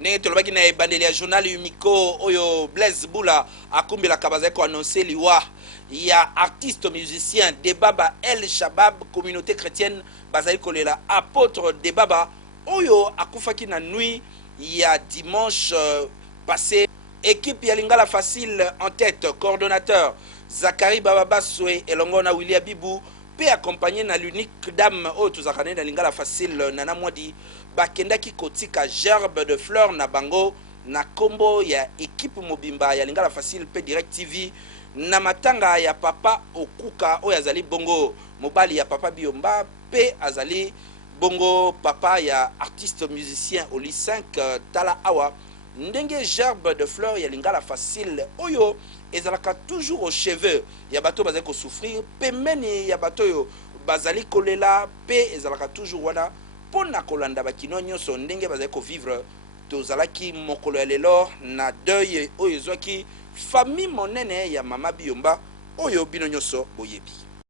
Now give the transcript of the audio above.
ndenge tolobaki na ebandeli ya journal Umiko oyo Blaise Bula akumbelaka bazali koannonce liwa ya artiste musicien Debaba El Shabab communauté chrétienne bazali kolela apôtre Debaba oyo akufaki na nuit ya dimanche passé. Équipe ya Lingala Facile en tête, coordonnateur Zachary Bababa Soué elongo na William Bibou pe accompagné na l'unique dame oyo tozakane na Lingala Facile Nana Mwadi bakendaki kotika gerbe de fleurs na bango na kombo ya équipe mobimba ya Lingala Facile pe Direct TV na matanga ya papa Okuka oyo azali bongo mobali ya papa Biomba pe azali bongo papa ya artiste musicien Oli 5 Tala Awa ndenge gerbe de fleurs ya Lingala Facile oyo ezalaka toujours aux cheveux ya bato bazali ko souffrir pemeni ya bato yo bazali kolela pe ezalaka toujours wana pona kolanda bakino nyonso ndenge bazali ko vivre tozalaki mokolo ya lelo na deuil oyo ezwaki famille monene ya mama Biomba oyo bino nyonso boyebi.